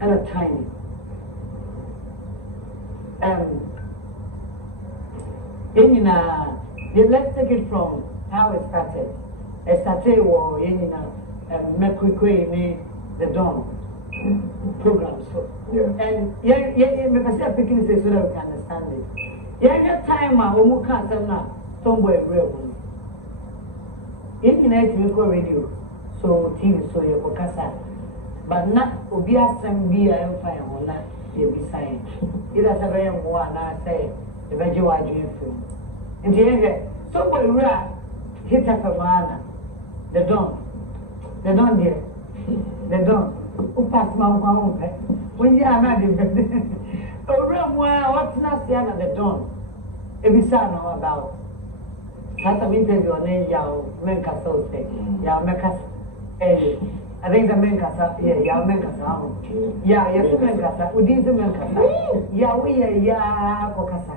and a Tiny. Let's take it from how it started. It started with Mercury, the Dawn programs. And because they're picking it so that we can understand it. Yeah, time when we can't tell now, Stonebwoy real. Internet radio, so TV, so you can but not obvious and be a fire on that, you'll be saying. It has a very one, I say, the visual dream film. And the end, Stonebwoy rat hit up a man, the Dawn, dear, the Dawn, who passed my home. When you are not in bed, oh, what's not the Dawn? Every son know about. That's a interview on Yao Mencasa say, Yao Mecas, I think the Mencasa, Yao Mencasa, yes, Mencasa, who did the Mencasa, Yawi, Ya, Cocasa.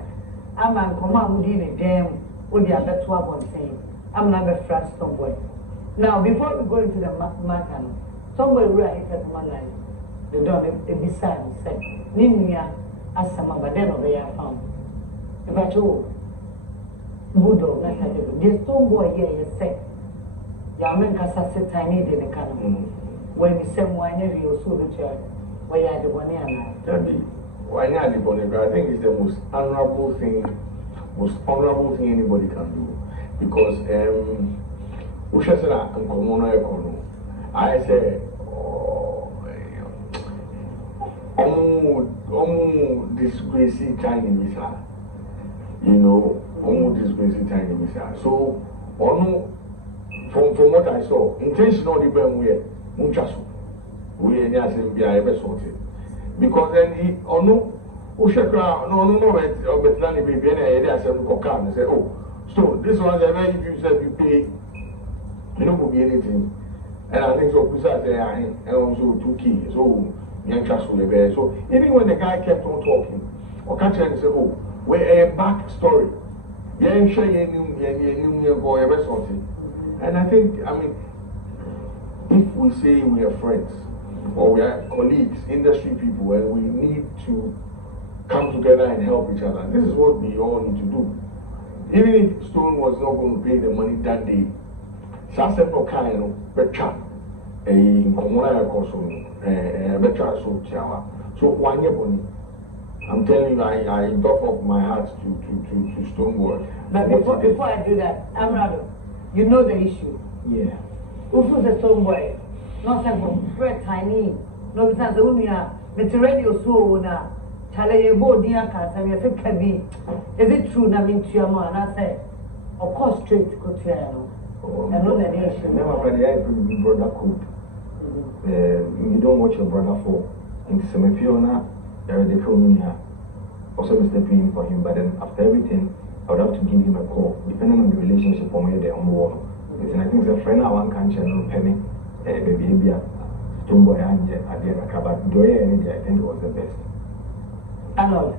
I'm a command within a jam with the other 12 saying, I'm not a fresh Stonebwoy. Now, before we go into the matter, somebody right at one line, the Dawn, a beside said, Ninia, as some of them they are found. If I told Budo, that's a little. The Stonebwoy here is said, Yaman Casa Tiny in the canon. When we send one, you saw the church, where you had the one year now. Why not the bonnet? I think it's the most honorable thing anybody can do. Because, we should say that I'm coming. I say, disgracing Tiny Missa. You know, disgracing Tiny Missa. So, from what I saw, intentionally when we are Munchasu, we are never sorted. Because then he, Ushakra, no, but Lani baby, and I said, and say, oh, so this one, if you said you pay, you don't be anything. And I think so, besides, and also 2 keys, so young trust will be. So even when the guy kept on talking, or catch and say, oh, we're a back story. And I think, if we say we are friends, or we are colleagues, industry people, and we need to come together and help each other, this is what we all need to do. Even if Stone was not going to pay the money that day, Sasa no kind betra in Komona betra so 1 year bonnie. I'm telling you, I doff off my heart to Stonebwoy. But before I do that, Amrado, you know the issue. Yeah. Who's the Stonebwoy? Not saying Fred Tiny, no because the woman, the radio so now. Chale bo dia ka say me say kabi. Is it true na me tuama na say of course straight ko tia no. And no that issue. Never but I bring brother code. You don't watch your brother for in Semifiona, they film here. Also stepping in for him, but then after everything I would have to give him a call, depending on the relationship for me they on board. It's I think it's a friend I want can channel penny baby Stonebwoy and at the end but I think it was the best. Arnold.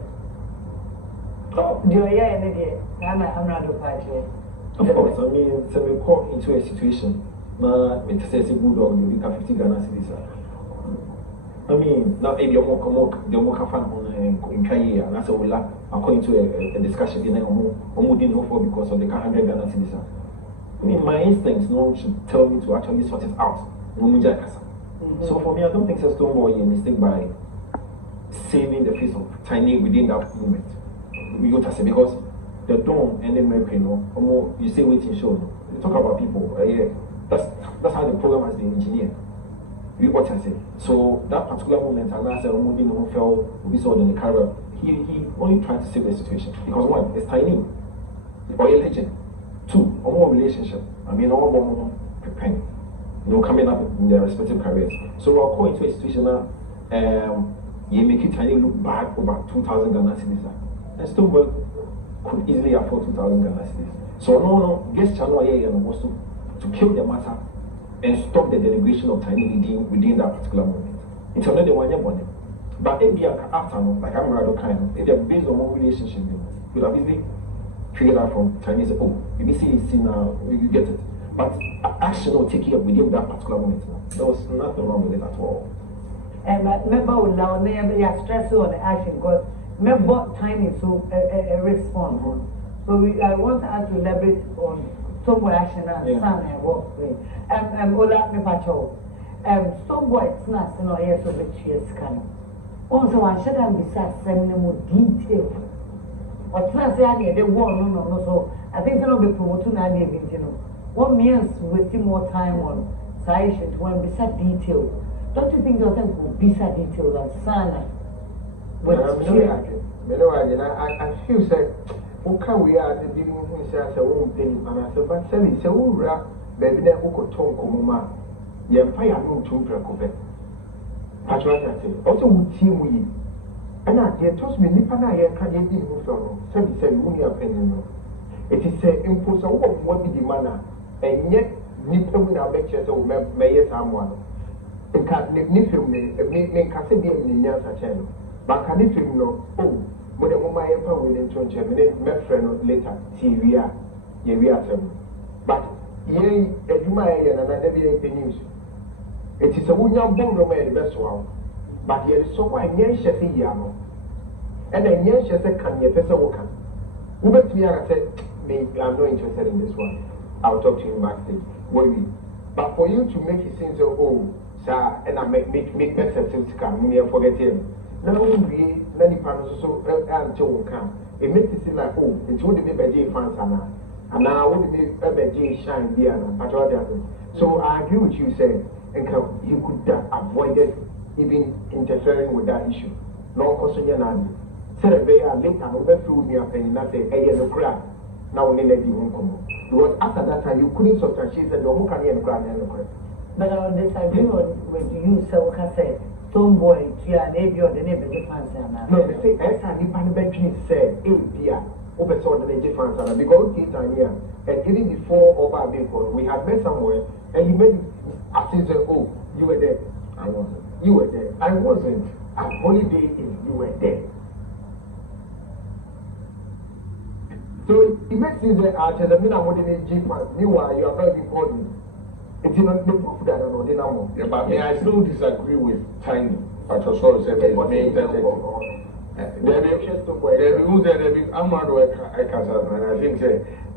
Do you hear any? I'm not a party. Of course, so we caught into a situation where it says a good dog, you can 50 Ghana cedis. Now if you're more fun on in Kaya, and that's a will according to a discussion in a didn't go for because of the 100 Ghana cedis. My instincts should tell me to actually sort it out. So for me, I don't think it's a Stonebwoy a mistake by saving the face of Tiny within that moment. We go to say because the Dawn and the Mercury, you say waiting show. You talk about people. That's how the program has been engineered. We what I say. So that particular moment, and I said, who fell, we saw in the camera. He only tried to save the situation because one, it's Tiny, or a legend. 2, a more relationship. All more preparing. Coming up in their respective careers. So we're going into a situation now. You make it Tiny look bad over 2,000 Ghana cedis. And Stonebwoy could easily afford 2,000 Ghana cedis. So guest channel here was to kill the matter and stop the denigration of Tiny within that particular moment. It's another 1 year money. But if you after, like I'm rather kind, if they're based on one relationship, you would have easily figured out from Tiny, say, oh, you see now, you get it. But action or taking up within that particular moment, there was nothing wrong with it at all. Remember with now, you are stressing on the action because remember Tinny so a response. So I want us to elaborate on Stonebwoy action and son and work with. Ola me pacho. Stonebwoy snacks no yes of the cheers can. Also, I should have besides sending more detail. Or snacks I the one no so I think it'll be promoting an event, you know. 1 means wasting more time on side to when beside detail. Don't you think you'll think will be sad detail than Sana? But I feel say, okay, we are dealing with us a woman thing, and I said, but say, so baby, then who could talk to Mama? Ye fire no to Prakope. Patrick, also would see we. And I did toss me Nipana, I can't get in so. Sabi said, we are penny. It is a impulse of what be the manner, and yet Nipper will make chess or may someone. It can't nip him, make Cassidy in the Yasa channel. But can if him know, oh, when a woman ever will into Germany, my friend later, Syria, Yeria. But ye, a Juma and another news. It is a woman born Roman best one, but here is so why Yen Shessy Yano. And then Yen Shessy can ye person wokan. Who bet me, I said, I'm not interested in this one. I'll talk to you backstage. Worry. But for you to make it seem so, oh, sir, and I make myself to come, me and forget him. Now we many panels so until come. It makes it seem like, oh, it's what the baby fans are and now what the baby shine there. So I agree with you, saying, and you could have avoided even interfering with that issue. No question, you're not. Said a later, over through me up and not say, hey, no crap. Now we let you come. Because after that time, you couldn't substantiate and no can and cry and no crap. But I will disagree with you, so I said. Stonebwoy, yeah, they be on the neighbor difference. No, the thing is, I didn't mention said, oh dear, over saw the difference. Because this time here, and even before over before, we had met somewhere, and he made us say, oh, you were there. I wasn't. You were there. I wasn't. A holiday if you were there. So it makes sense that after the minute I wanted to G fans, meanwhile, you are not recording. It's not the proof that I know the number. Yeah, but I still disagree with Tinny. Patrick said that main I'm not and I think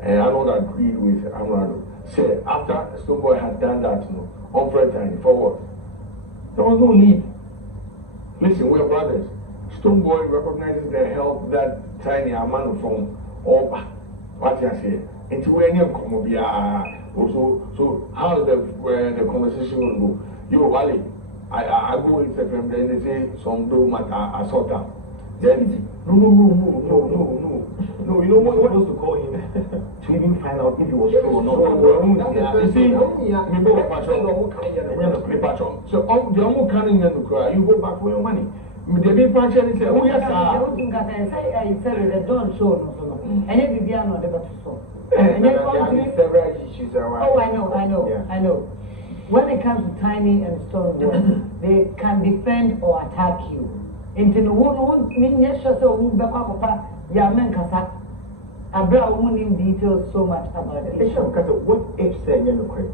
I don't agree with Amrado. Say after Stonebwoy had done that, on Fred Tinny, for what? There was no need. Listen, we're brothers. Stonebwoy recognizes the help that Tinny a man from Oba. What you say? Into where you come be so how the conversation will go? You Wally, I go Instagram, then they say some do matter I sort out. Then no. You know what you're supposed to call him to even find out if he was true or not. You see, so the only kind of cry, you go back for your money. The big patch and say, oh yes, I said the don't show no. And if you are not able to show. And there are several issues around. Oh, I know. When it comes to Tinny and Stonebwoy, they can defend or attack you. Into the one mean yes, so Yaman Kasa. I brought woman in details so much about it. What if say you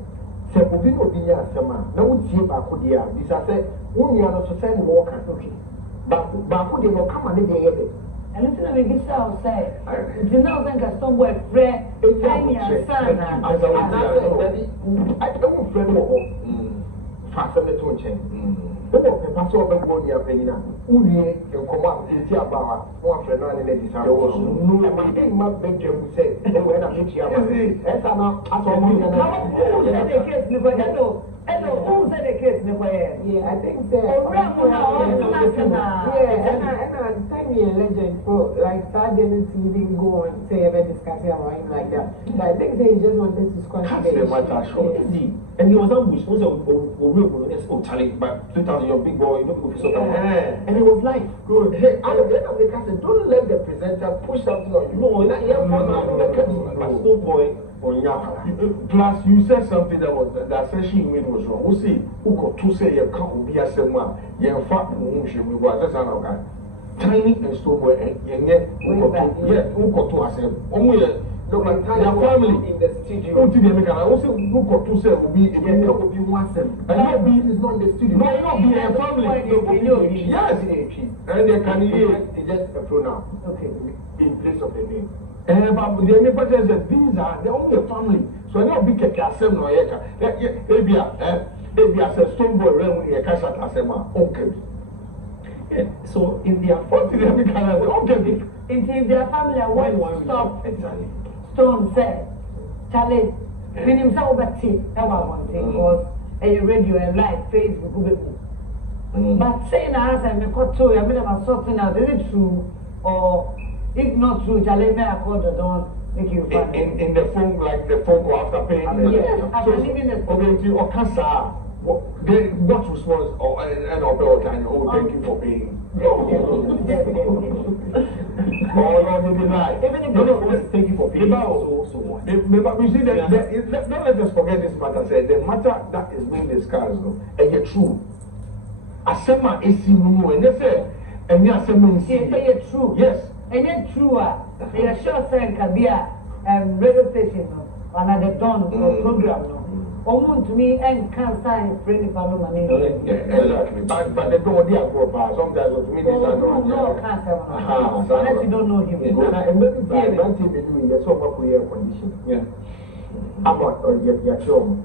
say, Obin Obinia Sama, no one see Bakudia, this I said, when you are not so send walk, okay. But Baku did not come and they and it's not a good sound say. It's now think a Stonebwoy friend, Tinny and son. I don't friend faster the tone change. The pastor of the body of Penina, Uli and come up and see about one friend and ladies. I was no, I think my bedroom would say, when I meet you, as I'm not, as who said the case nowhere? Yeah, I think so. And Tinny a legend for like Saturday to even go and say ever discussing about him like that. So I think they just wanted to squash easy. And he was ambushed. Was a Charlie, but 2000 your big boy, you know people so and it was life. Good. Hey, at the end of the castle, don't let the presenter push something on you. No, not here for but Stonebwoy. Plus, you said something that session you made was wrong. We see who got to say you can't be a someone. You in fact, we was that's an okay. Tinny and Stonebwoy and yet who got to us. Only their family in the studio. Who did they make? I also look or two say will be in the Will be one sem. And That be is not in the studio. No, it not be a family. Yes, and they can hear it's just a pronoun. Okay. In place of the name. But the only person says these are the only family. So I not be Kasem no Yaka. Maybe I said Stonebwoy when we cash at Asema. Okay. So if they are What did they make? Okay. If their family are why going one to stop exactly? Stone said, Charlie, when you saw that tea, that one thing because a radio and live Facebook. But saying as I make what to, I mean, I'm sorting out, is it true? Or if not true, Charlie, may I call the dawn, make you fun. In the phone, like the phone call after paying. Yes, I'm leaving the okay, or Casa. What response or an opera can oh thank you for paying. Oh no, they deny. Even if they thank you for paying. But we see that don't let us forget this matter. Say the matter that is being discussed, and yet true. Asema is no, and they say, and you asema is true. Yes. And yet true. They are sure saying can be a radio station or another dawn program. To me and can't sign friendly family money. Exactly. But they don't deal with sometimes to me this are not. No, can't unless you don't know him. And maybe by one thing they do is so much air condition. Yeah. About your chum.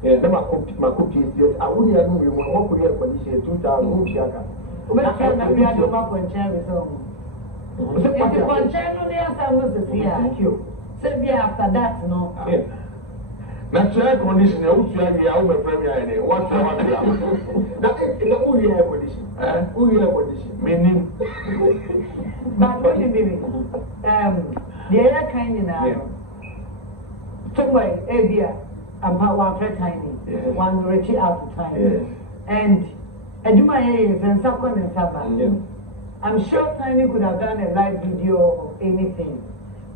Yeah. Never my cookies. I wouldn't have known what could air condition 2000 Shaka. But can be a doma for cherry song. If the content only has some to see you. Say after that, no. That's air conditioner, which you have a premier. What's your Who you air condition? Who you air condition? Meaning, but what do you mean? The other kind in our somewhere, Abia, about one for tiny, one rich out of time. And I do my ears and Sakon and Saba. I'm sure Tiny could have done a live video or anything.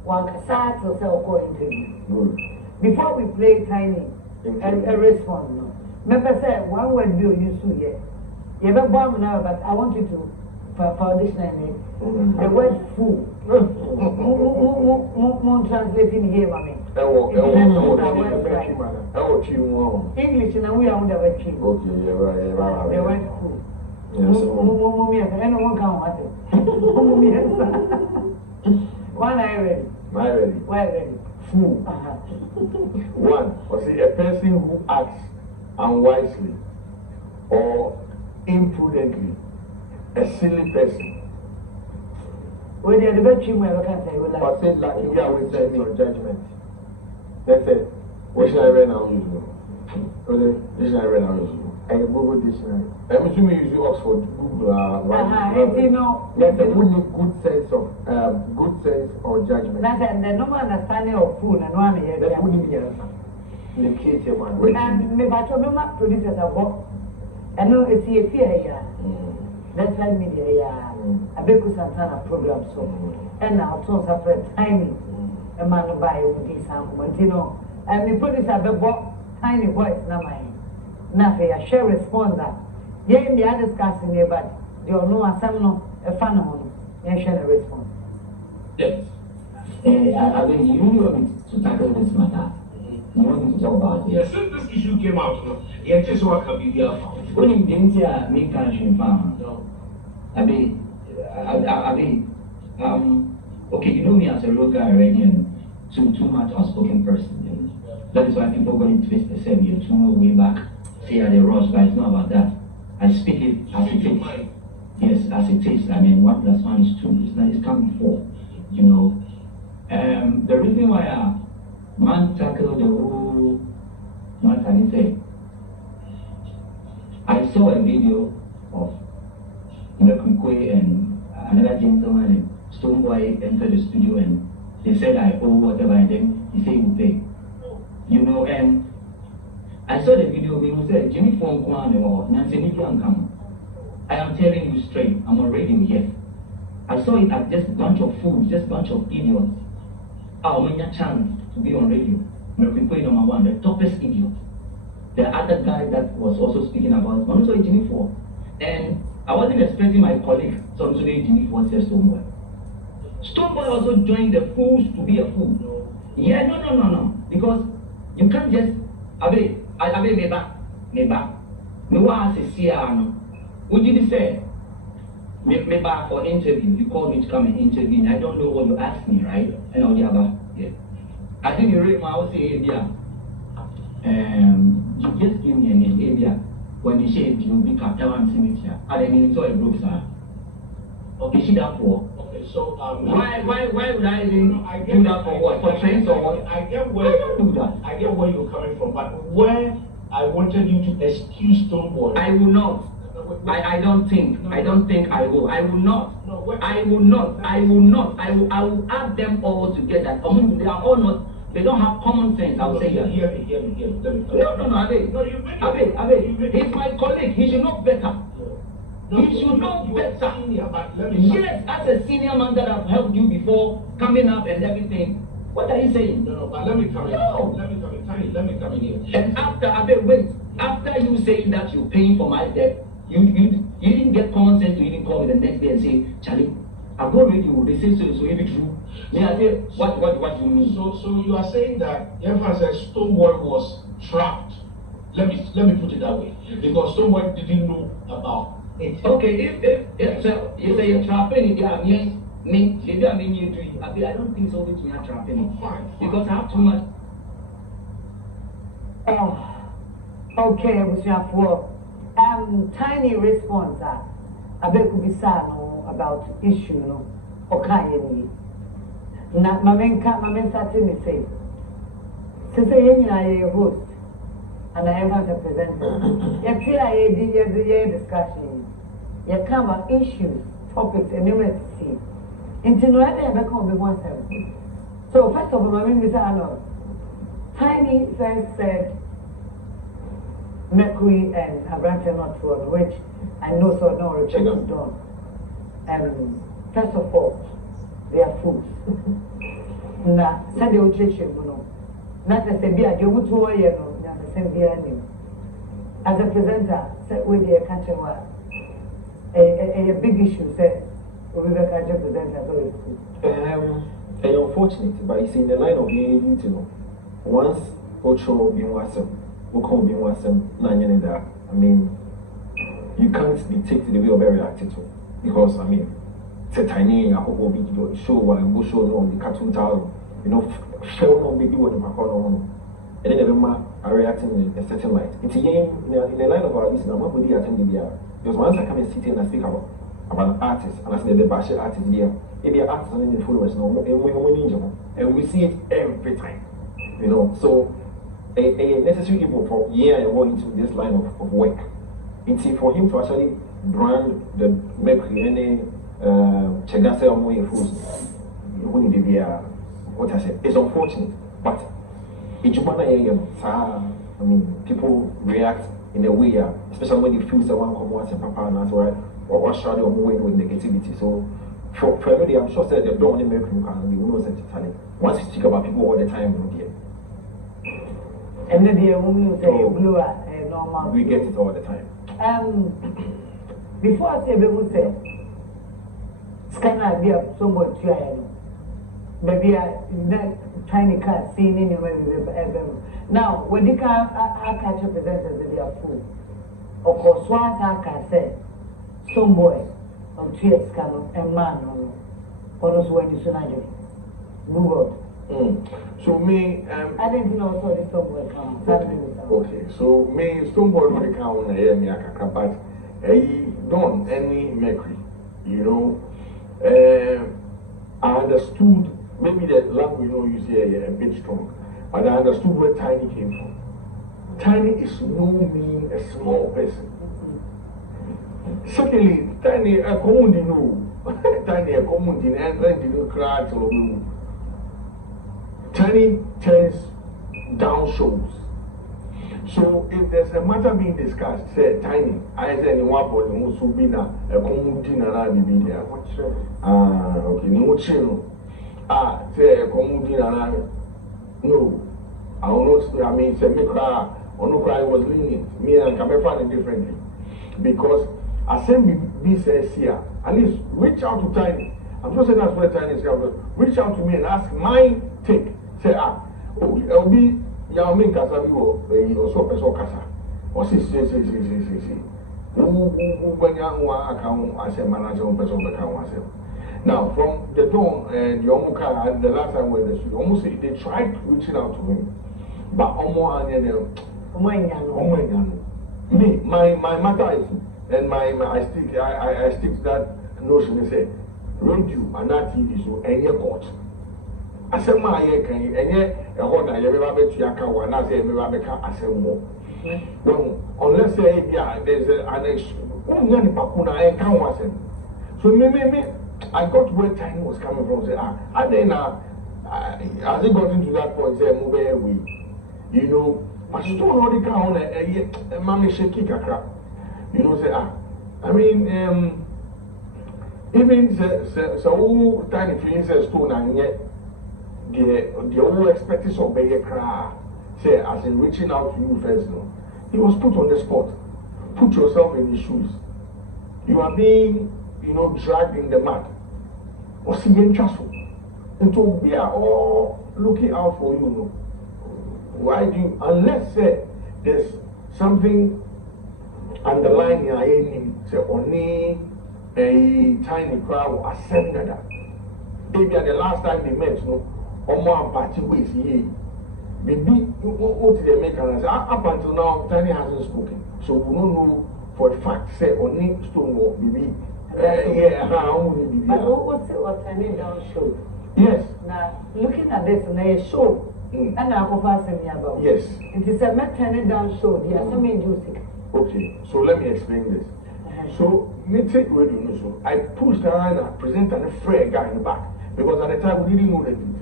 One sat or so interview. Before we play Tiny, a response. Remember, say one word you use to yet. You have a bomb now, but I want you to for dictionary. The word fool. Translating here, mommy. English, and we are on the word tree. Okay, yeah, right. The word fool. Anyone can want it. One I ready. Well ready. Fool. One, or say a person who acts unwisely or imprudently, a silly person. When you're the best team, I can't say, or say, like, yeah, we say your judgment. That's it. Which I read now, you this I read now, and a Google dictionary. I'm assuming you use Oxford, Google, you know, that's a good sense of good sense or judgment. That's the normal understanding of food and one here. That's what you mean. The case one. And me, but your mama producers are what? I know it's here here. That's why media here. A big Santana program so. And now tones are for tiny. A man who buy with this sample, you know. And the producer have bought tiny voice na mine. Nothing, I share respond that. Yeah, in the other discussing here, but you know, some no, a fan on, and share a response. Yes. I mean, you really want me to tackle this matter. You want me to talk about it? Yes, since this issue came out, yeah, just what can be there. When you didn't see me can't farm. No. I mean, okay, you know me as a real guy already and too much outspoken person. That is why people going to twist the same. You're too way back. Say the rush, but it's not about that. I speak it as it is. Yes, as it is. I mean, 1 + 1 is 2. It's come before, you know. The reason why man tackled the whole matter is that I saw a video of Mekwe and another gentleman and Stonebwoy entered the studio and they said I owe whatever and then he said he will pay. You know, and I saw the video when he said, Jimmy phone or Nancy come. I am telling you straight, I'm on radio, yes. I saw it as just a bunch of fools, just a bunch of idiots. When your chance to be on radio, Mekwe #1, the toughest idiot. The other guy that was also speaking about it, also Jimmy 4. And I wasn't expecting my colleague, so Jimmy 4 said Stonebwoy. Stonebwoy also joined the fools to be a fool. Yeah, no. Because you can't just me back. Me want to see no. What did you say? Me back for interview. You called me to come and interview. And I don't know what you asked me, right? And all the other. Yeah. I think you read my house here. You just give me a name, area. When you say you will be Captain and Cemetery, and then you enjoy a group, sir. Okay, she that for. Okay, so why would I even do that for what? For trains or what? I get where do that. I get where you're coming from, but where I wanted you to excuse Stonebwoy. I will not. I don't think I will. I will not. I will add them all together. They are all not. They don't have common sense. I will say that. Hear me. No, Abe. He's my colleague. He should know better. He should know better. Yes, as a senior man that I've helped you before, coming up and everything. What are you saying? No, but let me come in. Let me come in here. And after, Abe, wait. After you saying that you're paying for my debt, you didn't get common sense to even call me the next day and say, Charlie, I've got radio. They say so if it's true. Yeah, I say, what do you mean? So you are saying that Evans said Stonebwoy was trapped. Let me put it that way. Because Stonebwoy didn't know about it. Okay, if so you say you're trapping it, yeah, maybe I mean you do it. I don't think so with me are trapping it. Fine. Because I have too much. Okay, for tiny response. I beg to be sad about issue, okay. Na mamen starting me say you are a host and I am a presenter. You feel a discussion. You come up issues, topics, and you will see. Until no other ever come be 170. So first of all, my name is Arnold. Tiny first said Mercury and Abrante not one, which I know so no report is done. First of all, they are fools. Na Sunday Ucheshe Muno. Not as a beer, you would to the same beer name. As a presenter, said with the country a big issue said we will catch a presenter. Unfortunate, but you see in the line of being once Ocho being wasem, Oko being wasem, Nanya, I mean, you can't dictate the way of every attitude because it's a tiny show while I'm show on the cartoon tower, show no maybe what the Macron and then everyone are reacting in a certain light. It's in the line of our listener, I'm not going to attend the because once I come and sit here and I speak about an artist, and I say the Bashir artist there, maybe an artist and then followers, and we see it every time, So, a necessary evil for and going into this line of work. It's for him to actually brand the Mercury and Chegase or more foods. What I say, it's unfortunate, but people react in a way, especially when you feel someone come once and papa and that's right, or what shall you move with negativity. So, for everybody, I'm sure that they don't want American economy, we know that once you speak about people all the time, and then the woman say blue normal. We get it all the time. Before I say, people say, scanner be up somewhat to maybe that tiny car seeing in your now, when you can catch a presenters with their food, of course, what I can say, Stonebwoy on 2 years can a man on us when you soon Google. So me, I didn't know so the Stonebwoy come. Okay, so me Stonebwoy will count but I don't any Mercury, I understood maybe the language you say a bit strong, but I understood where Tiny came from. Tiny is no mean a small person. Secondly, Tiny a common Tiny a common and then cry to Tiny turns down shows. So if there's a matter being discussed, say Tiny, I say anyone for the most be a common dinner and be there. Okay, no chill. Say a common dinner. No, I don't know. Say me cry or no cry was lenient. Me and can find it differently because I send me says here. At least reach out to Tiny. I'm not saying that's where Tiny is going. Reach out to me and ask my take say oh it'll be ya me kasa bi wo so person kasa o si who banya wa account as a manager person be kan wa say now from the dawn and the omuka the last time when they tried reaching out to him but me my matter is and I stick to that notion they say radio and that TV so any court asema aye kan enye eho na ye beba betu aka wa na say beba beka asemo well unless say there's an unya ni pakuna e kan wa asem so me I got where Tinny was coming from say and then as it got into that point say move away you know but still no the kan on e mama shaky kakra you know say I mean even so Tinny feelings say stone and yet the whole expectation of Bayer Kra, say as in reaching out to you first, no. He was put on the spot. Put yourself in his shoes. You are being, dragged in the mud. Or see trustful. And so we are all looking out for you, no. Why do you, unless say there's something underlying your enemy, say only a tiny crowd will ascend that. Maybe at the last time they met, no. Omo party ways here. Maybe what they make and say up until now Tinny hasn't spoken. So we don't know for the fact say only Stonebwoy maybe only but what Tinny down show? Yes. Now looking at this and a show and I offer me about yes. It is a Tinny down show, there are some music. Okay, so let me explain this. So me take radio no so I pushed around and present and a friend guy in the back because at the time we didn't know the details.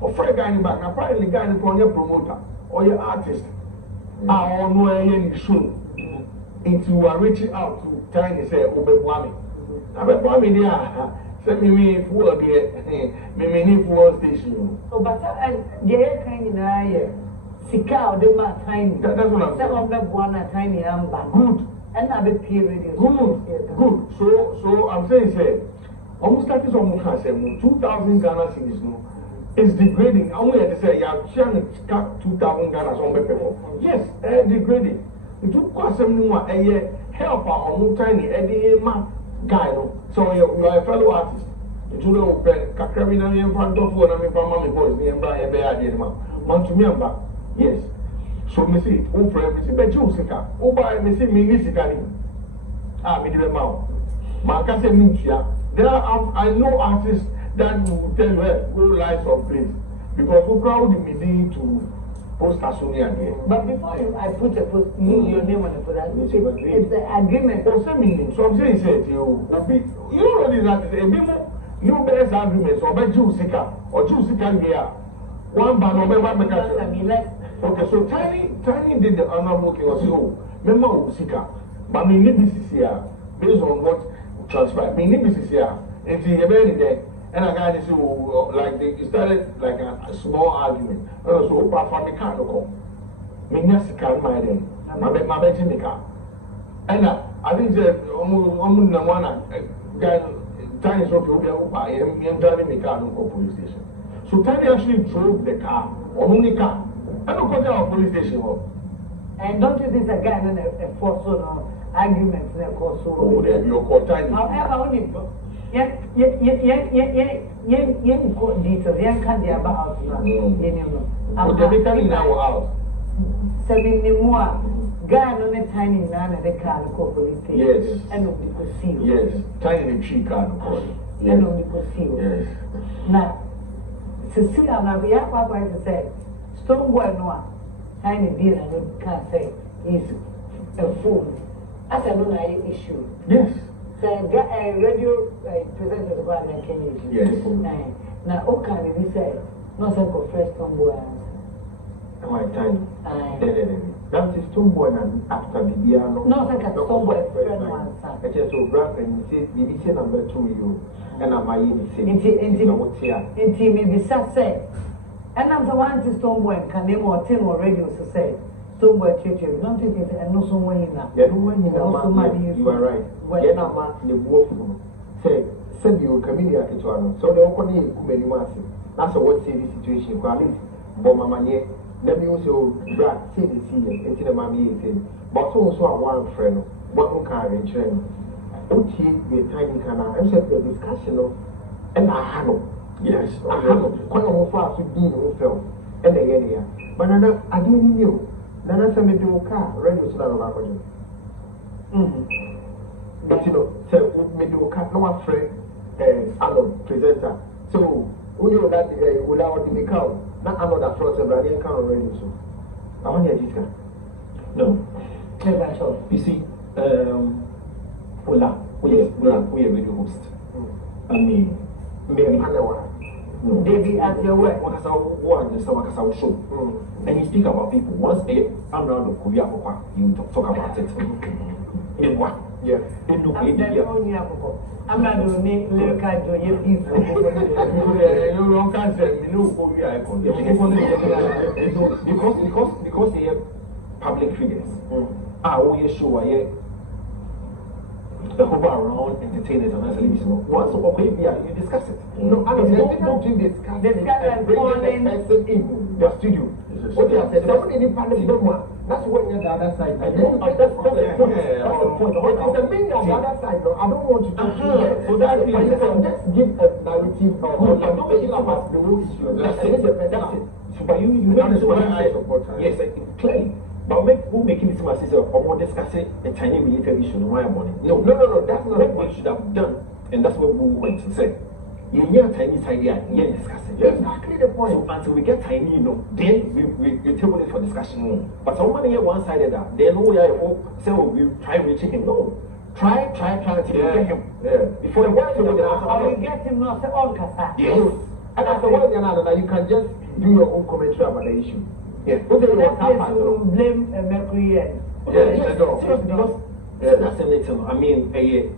Or friend guy in the back, now apparently guy is your promoter or your artist. I don't know any show. Into you are reaching out to Tinny say Obewami. Obewami there. Say me for the me for station. So but the kind in the Sika the ma Tinny. That's what I'm saying. Some of them one a Tinny number. Good. And a bit period. Good. So I'm saying say almost like this almost has 2,000 Ghana cedis no. It's degrading. I only had to say, you have 2,000 Ghana on paper. Yes, degrading. It took quite some new help on Tinny, Eddie guy. So you are a fellow artist. It will open Kakrabina in front of one of my family boys, near Brian Bear, want to remember. Yes. So, me see, for everything, but you see, by me see me, me the mouth. Marcus and Minchia. There are, I know artists that will tell her go live some place because who crowd me need to post as soon as again. But before I put a post, your name on it for that. It's the agreement. Oh, same meaning. So I'm saying, you know this that is a memo, new best agreements or by Jessica or Jessica here. One ban or okay, so Tinny did the honor working or so, member Jessica, but me need this here based on what transpired. Me need this here. It's the very day. And I got this like they started like a small argument. So opa for me can't go. Me never can my then. My betting me car. And I think the one guy Tinny so people opa I'm driving me car to go police station. So Tinny actually drove the car, only car. I don't go to our police station. And don't you think again a force on arguments in a course? Oh, there you call Tinny. However, only. Yeah, got details. Yeah, can't be about now. But they're coming now out. 71 guy on a tiny man and the car police station. Yes. And we could see. Yes. Tinny the tree car. And we could see. Yes. Now, Cecilia, now we have to say, Stonebwoy no Tinny deal and we can't say is a fool. That's another issue. Yes. Radio presenter of one and Kenya. Yes. Now, okay, we say, no sense of fresh Stonebwoy. My time. That is Stonebwoy and after the year. No, sense of Stonebwoy friend one. I just so brave and say, BBC number 2 you and I'm my say. Inti maybe say. And I'm the one to Stonebwoy can name or 10 or radio to say. Stonebwoy church, don't think it's and no someone in that. You are right. When I'm at the wolf, say, send you a community. So the Okoni Kumeni Masi. That's a what serious situation. but mama nye let me also bra see the see into the mommy say but also a one friend what who can arrange okay the tiny can I said the discussion and I have yes I have quite a far to be no film and the area but I didn't know Nana send me to a car radio so that but you know so me do car no one friend Arnold presenter so who you that without the car not another fraud and Radian car already so I want to discuss no you see Ola we are radio host I mean me no. David at your work. What is our show? And you speak about people. Once I'm around the Korea, you talk about it. In what? Yeah. I'm not doing lyrical to your people. You don't cancel. You know Korea. Because they are public figures. I always show the whole around entertainers and as once okay, you discuss it. No, I don't discuss and calling person in the studio. What you have said, someone in the panel, that's when you're the other side. That's the point. That's the point. What is the meaning of the other side? No, I don't want to talk to you. So that's why you can just give a narrative or talking about the whole issue. That's it. So, but you make it what I support. Yes, clearly. But who making it seem as if or discussing a tiny related issue? Why am I? No, that's not what we should have done, and that's what we went to say. You hear tiny idea, you're discussing. Exactly the point. So until we get tiny, then we table it for discussion. But someone here one-sided that, then we say we try reaching him. No, try to get him. Yeah. Before you get him, or you get him not all kasa. Yes. And after one another, you can just do your own commentary about the issue. Yeah. To blame Mercury and yes, because that's a little. I mean, the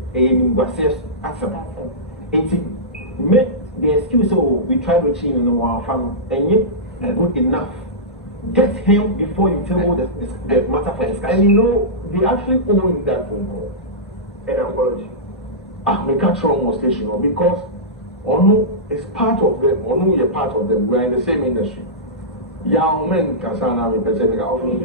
excuse we try reaching in our family and yet good enough. Get him before you tell the matter for discussion. And you know, they actually own that phone call. And apology. We can't run one station because Onu is part of them. Onu is part of them. We are in the same industry. Young men can sign up with Pacific office.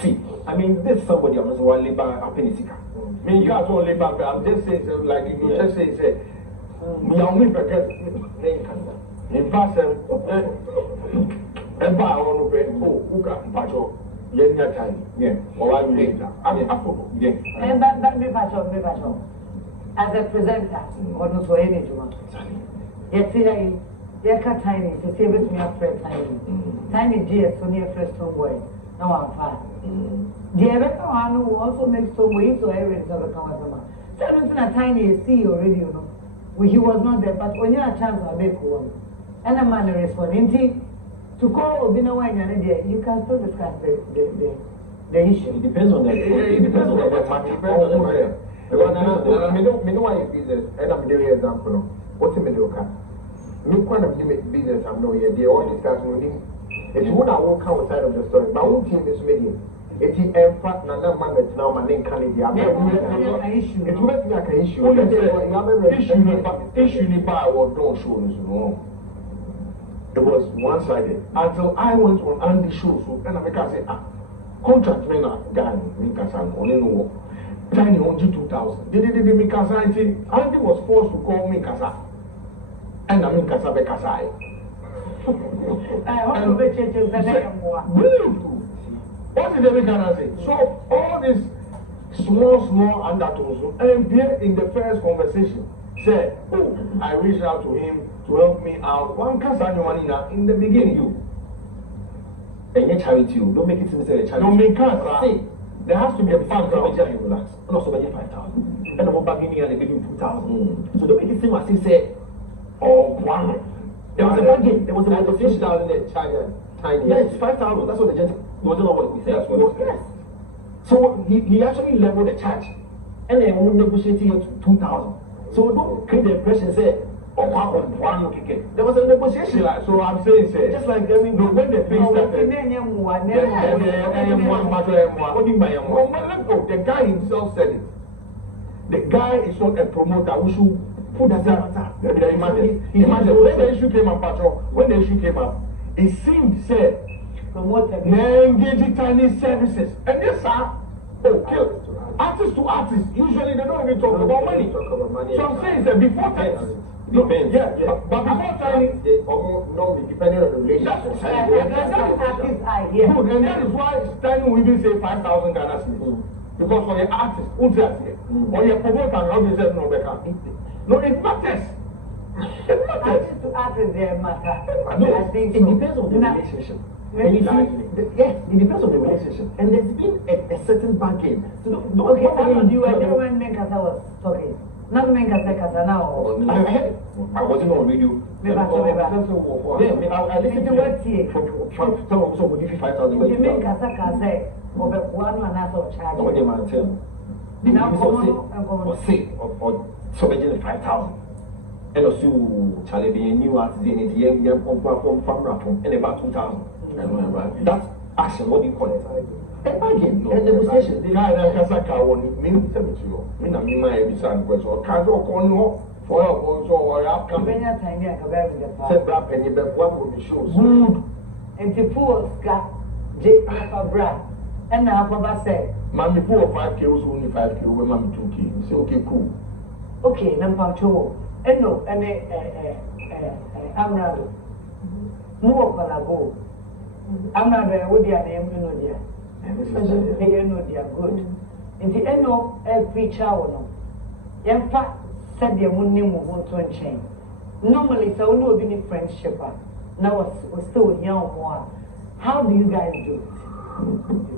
See, I mean, this is somebody I'm also labor a penisika. Me, you can't only labor. I'm just saying, like you just say, me only because in fact, and buy all of it. Oh, who got patrol? Yenga time, yeah, or I later. I mean, yeah. And that me patrol. As a presenter, or no so any to want. Yet, see, Tiny, to see with me a friend Tiny dear, so near first Stonebwoy. No, I'm fine. The other one who also makes Stonebwoy, so everything's ever come as a man. Something a Tiny see already, you know. He was not there, but when you have a chance, I'll make one. And a man responding to call Obina Wine and idea, you can still discuss the issue. It depends on that. It depends on that. Me know why you business, and I'm doing an example. What's in the local? Me kind of business, I'm not yet. They all discuss with him. It's when I walk outside of the story. My own team is medium. It's in fact, Nana man that's now my name can be. It's not like an issue. Issue nearby or don't show this wrong. It was one-sided until I went on Andy's show. So, and I say, contract men are guy, me Kasan, only no. Tiny on G2000. Did me Kasa? Andy was forced to call me Kasa. And I mean Kasa be Kasa. I hope you change what did they say? So all these small undertones and here in the first conversation said, oh, I reached out to him to help me out. One Kasa in the beginning, you. And you charity, don't make it seem like a charity. Don't make Kasa. There has to be a background. And also by 5,000. And I'm back in here and they give you 2,000. So don't make it seem as if say, oh, one. There was a bargain. There was a negotiation. Tiny. Yes, 5,000. That's what the gentleman wasn't what we said. Yes. So he actually leveled the charge. And then we negotiated to 2,000. So don't create the impression say, oh, one okay. There was a negotiation. So I'm saying, just like when the thing started. The guy himself said it. the guy is not a promoter. We should put that matter. Imagine when the issue came up, Patrol. When the issue came up, it seemed said promoter engaging Chinese services, and yes, sir. Okay, artist to artist. Usually they don't even talk about money. So I'm saying that before Chinese. Depends. Yeah. But before Chinese, they almost normally depending on the relationship. artists are here. Good, and that is why Stanley will even say 5,000 Ghana cedis. Because for the artist, or your promoter, obviously, no better. No, it matters. It matters. Artist to artist, there matter. No, I think it so. depends on the relationship. Maybe And you see, it depends on the relationship. And there's been a certain bargain. So Okay, I told you were there when Menkasa was talking. Not Menkasa now. I wasn't on radio. Maybe. Yeah, I listened to what here. from somebody 5,000. If you Menkasa say, over one man has of charge. No, they might tell. Now, or say, or somebody 5,000. And also, Charlie, be a new artist in it, yeah, from and about 2,000. That's action, what do you call it? A bargain, a negotiation. The guy that has a car won't mean to you. Me, my son, question, or can't walk on you for your boys or your upcoming. Several penny, but what will be shows? Good. And the poor Scott, J. Brad, and now Papa said, Mammy 4 or 5 kills, only 5 kills, when Mammy 2 kills. Say, okay, cool. okay, number 2, and no, and I'm not more for a go. I'm not there with your name, you know, dear. They know they are good. In the end of every child, in fact, said the moon name won't change. Normally, so no be friendship. Now we're still young more. How do you guys do?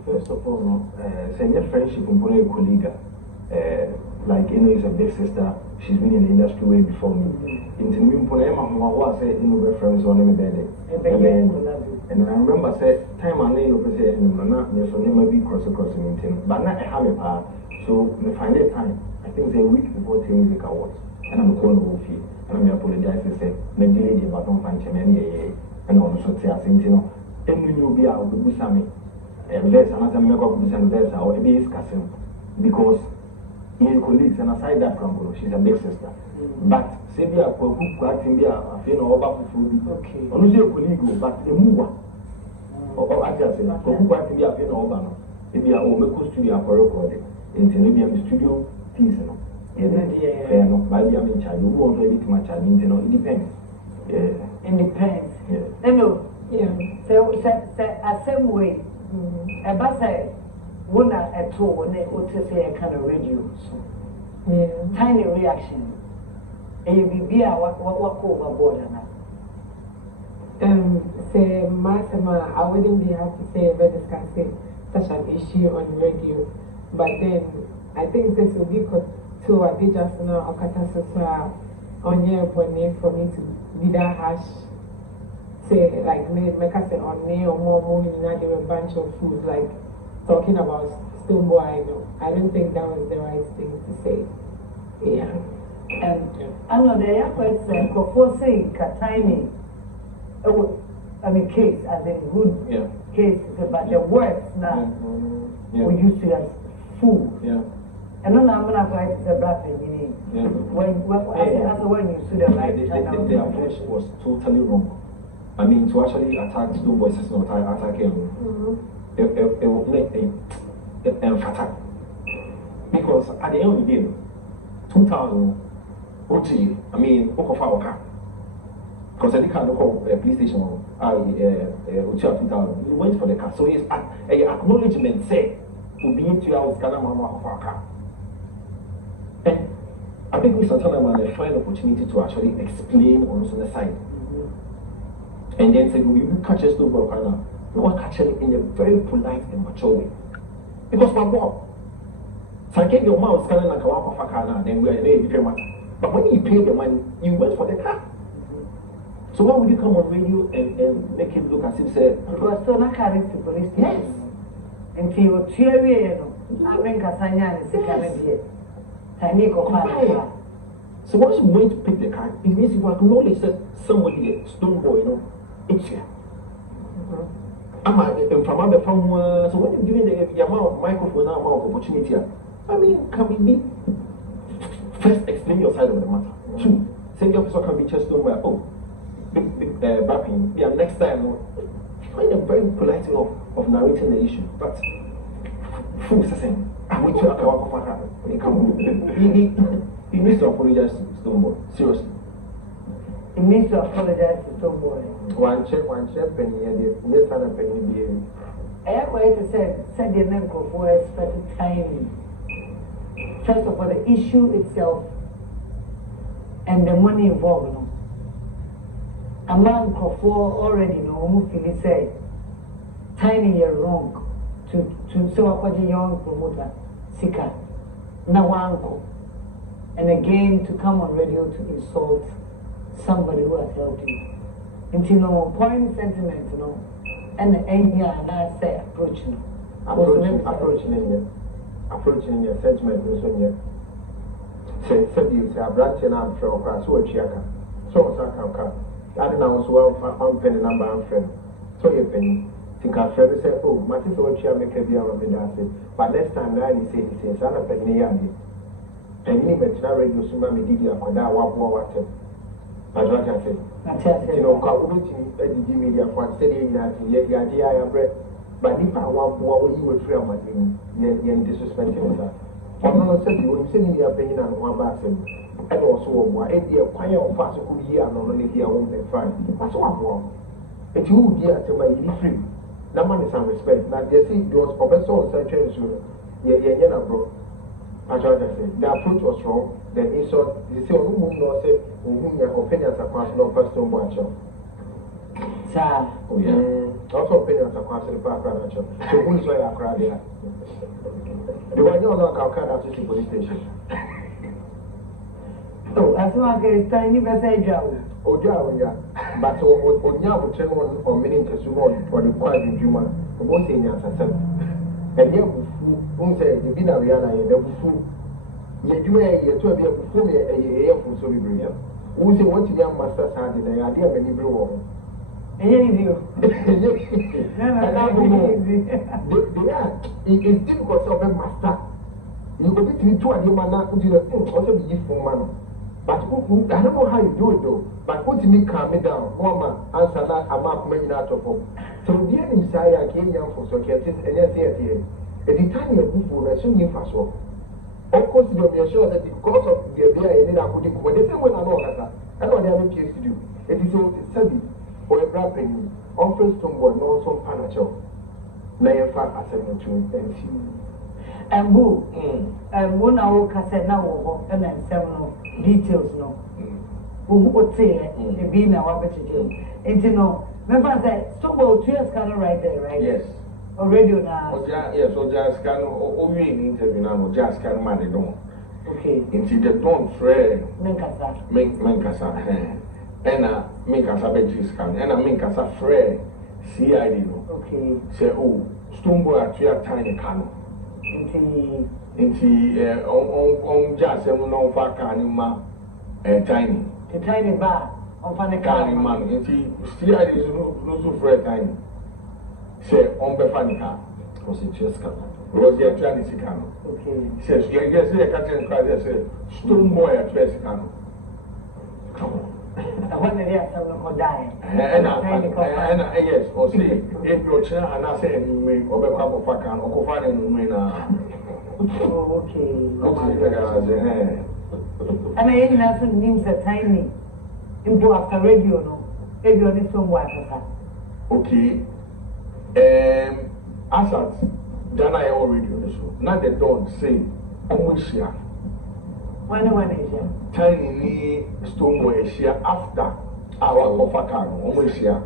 First of all, send your friendship with a colleague. Like, you know, is a big sister. She's been in the industry way before me. Into me, I said, you know, friends on me bed. And I remember said, time I know you say, not there's a name be crossing, but not a hammer power. So, we find that time. I think it's a week before the music awards. And I'm calling the fee. And I apologize and say, maybe lady, but don't find him any. And also say, I think, you know, then you be out with Sami. And there's another make up with some verse or a base casting. Because in colleagues, and aside that from she's a big sister. But say we are who quite in there, I feel no over food. Okay. Only a colleague, but a mover. Or I just say, who quite in there, I feel no over. Maybe I will make a studio for recording. Into maybe a studio piece. Yeah, no, maybe I'm in charge. You won't really too much. I mean, you know, it depends. Yeah. It depends. Yeah. No. Yeah. So, a same way. A bus one at all, when they would say a kind of radio. Yeah. Tiny reaction. And you be what overboard now. Say, Massima, I wouldn't be happy to say about discussing such an issue on radio. But then I think this will be to a bit just now, a catastrophe on your name for me to be that harsh. Say, like, make us say on me or more moving in a bunch of foods, like talking about Stonebwoy. I don't think that was the right thing to say. Yeah. And I know the young person before saying Katini, I mean, case as a good case, but the words now we used to as food. Yeah. And then I'm not going to say black thing. When you see the right channel, the approach was totally wrong. I mean, to actually attack Stonebwoy is not attacking it will make a fatal. Because at the end of the day, 2000 OT, I mean, Okofa. Because I can't call a police station or 2000. You went for the car. So it's an acknowledgement say to be into your Ghana Mama of our car. And I think we sometimes find an opportunity to actually explain on the side. And then say, we will catch a Stonebwoy right now. We will catch it in a very polite and mature way. Because my boy, so I get your mouth scanning like a walk of a car now, then we are in a different matter. But when you pay the money, you went for the car. So why would you come on radio and make him look as if say because so not carry to police station. Yes. Until you theory, I mean Casanya and Second Tiny Copa. So once you went to pick the car, it means you acknowledge that somebody Stonebwoy, you know, it's here. Am I from the phone? So when you give me the amount of microphone, amount of opportunity, I mean, can we be First, explain your side of the matter. Two, say the officer can be just known by, oh, big bapping. Yeah, next time, no. Find a very polite way of narrating the issue. But, fool, saying, I wait till I come up when he comes. He needs to apologize to Stonebwoy. Seriously. He needs to apologize to Stonebwoy. One check, penny, yes, and a penny beer. I have to say, send the name for expected time. First of all, the issue itself and the money involved. No? A man already know, he said, Tinny, you're wrong to so a young promoter, Sika, now uncle. And again, to come on radio to insult somebody who has helped you. And you know, point sentiment, you know, and I say approaching. Approaching your sentiment, say you say a branch and I'm from across what Chiaka. So, Saka, I don't know, one penny number and friend. So, you penny. Think I've ever said, oh, my sister will share make a deal of me. But next time, I say, he says, I'm a penny. And you met that radio, so my media, I could now walk more water. That's what I say. You know, the media for studying that, yet the idea I have read. But if I want more, you will feel my thing, you're disrespecting that. For no said you will send me a opinion on one person. And also, why a quiet or fast could hear and only hear one thing fine. That's what I want. And you dear to my free. No man is some respect. Now, they see yours, Professor, such as you, yeah, bro. As I said, the approach was wrong. The insult, you say, oh, no, say, your opinions are passed, no person watch. Oh, yeah. Also, opinions are passed in the background. So, who is why I cried there? The one you know, I'll come out to the police station. Oh, as long as it's tiny message. Oh, yeah. But on your turn on meaning to someone for the quiet in Juma, won't say answer. And you won't say, the Bina Riana, the fool. Yet you may to be before me a year for so brilliant. Who say what you young masters had in the idea many brew? It's difficult of a master. You go to me to a human who did a thing, also be useful man. But I don't know how you do it though. But put me calm me down. One man answer that a map many out of home. So the enemy say I came young for so and yes, here. At the time you're good, I soon you fast walk. Of course, you'll be assured that because of the beer, I did not put it when they say when I know that. I know they have a case to do. It is all study or a rapping. On first Stonebwoy, no some panacho. Now you're fat as a to and who? And one hour cassette now, and then several details. No, who would say it being our better jail. And you know, remember that Stonebwoy 2 years kind of right there, right? Yes. Already now. Yes, so just can only in interview now, just can man the don't. Okay. Into the don't fray. Menkasa. Menkasa. And a Menkasa benches can, and a Menkasa fray. See, I didn't know. Okay. Say, oh, Stonebwoy at your tiny canoe. Into on just a no far canima tiny. The tiny bar on the Canning man. Into still, I didn't know for a tiny. Say, on the funny car. Was it just come? Was there trying to come? Okay. Says, you guess they can't cry. They say, Stonebwoy at first come. Come on. I want to hear someone die. And yes, or say, if your child and I say, you may over come of a can or go find in the Oh, okay. okay. And I even have some names that Tinny into after radio, no? If you're this one, okay. Assets, Dana already on the show. Not the don't say, almost here. When is here? Tinny Stonebwoy here after our offer car, almost here.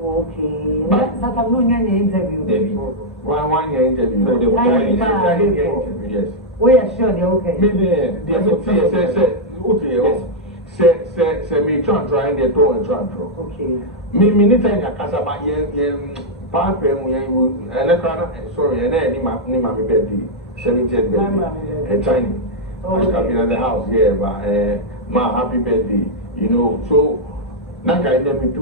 Okay. That's not a moon interview. 1 year interview. No, they were interview, yes. We are sure they're okay. Maybe, say, me try and the door and try. Okay. Me, anytime I cast about Papa, sorry, and then my baby, 70th birthday, and Tinny. I have been at the house here, but my happy birthday, you know. So, that guy never do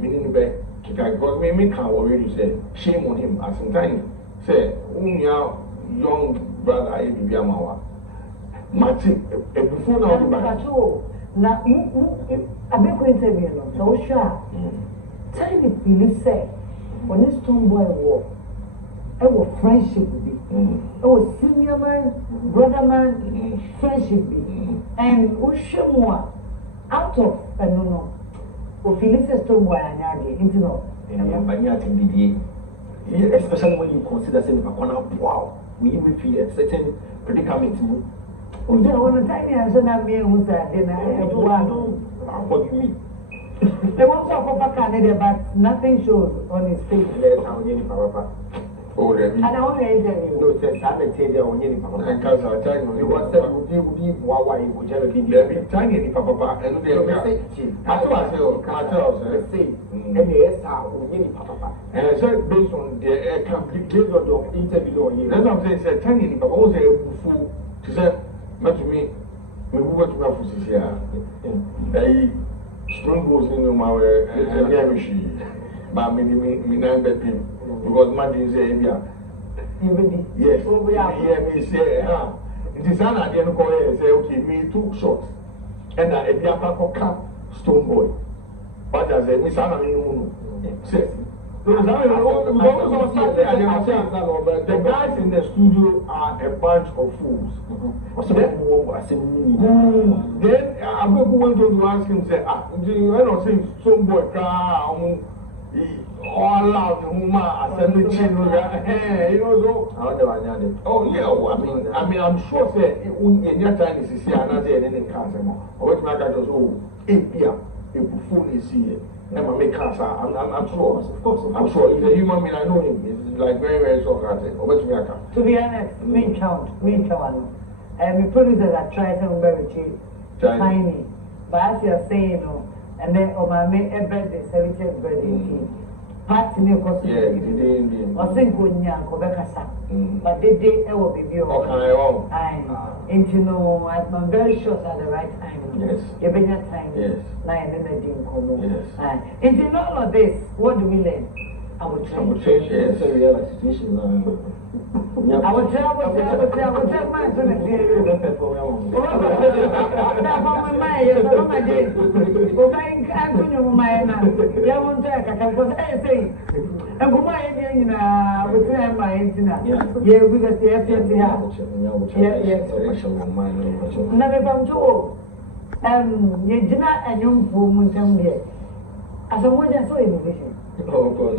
meaning the because me can't already say, shame on him, as sometimes say, young brother, I be Yamawa. Martin, before now, now, I beg you interview, so sure. Tell me, Philip said, when this Stonebwoy war, it was friendship with me. It was senior man, brother man, friendship with me. And we show more out of, I don't know, or Philip says Stonebwoy and Yagi, into no. Especially when you consider saying, wow, we even feel a certain predicament. On the time, I said, I'm here with that, then I have one. What do you mean? There was a Papa Canada, but nothing shows on his face. Oh, and I want to interview. No, says I didn't tell you on any papa. And because I tell you, you want to be Wawa, you would never be tiny papa, and they say, and yes, papa. And I said, based on the based on your interview on you. That's what I'm saying, said tiny papa, was a fool to say, not to me, we were to have to see here. Strong goes into my way, but me nine bed people. Because my didn't say, yes, we are here. Me say, it is an idea to go here and say, okay, me took shots. And I had a cap, Stonebwoy. But as a miss, I say, the guys in the studio are a bunch of fools. Then I'm going to ask him, say, do you know, say, Stonebwoy cry, all out assembly children, you know, so. Oh, yeah, I mean, I'm sure, say, in your time is here, and I say, anything cancer more. Or what my guy just, oh, if phone is here. Never make cancer. I'm sure. Of course. I'm sure. He's a human being. I know him. He's like very, very strong. To be honest, me count. And the producers are trying to very cheap, tiny. But as you're saying, you know, and then on my birthday, 70th birthday, party new costume. Yeah, or sing good young, but they will be viewed. And you know, I'm very sure at the right time. Yes. You bring your time. Yes. Nine and then didn't come. Yes. And in all of this, what do we learn? I will try. It's a real situation. I will tell my son and hear you. Oh, God.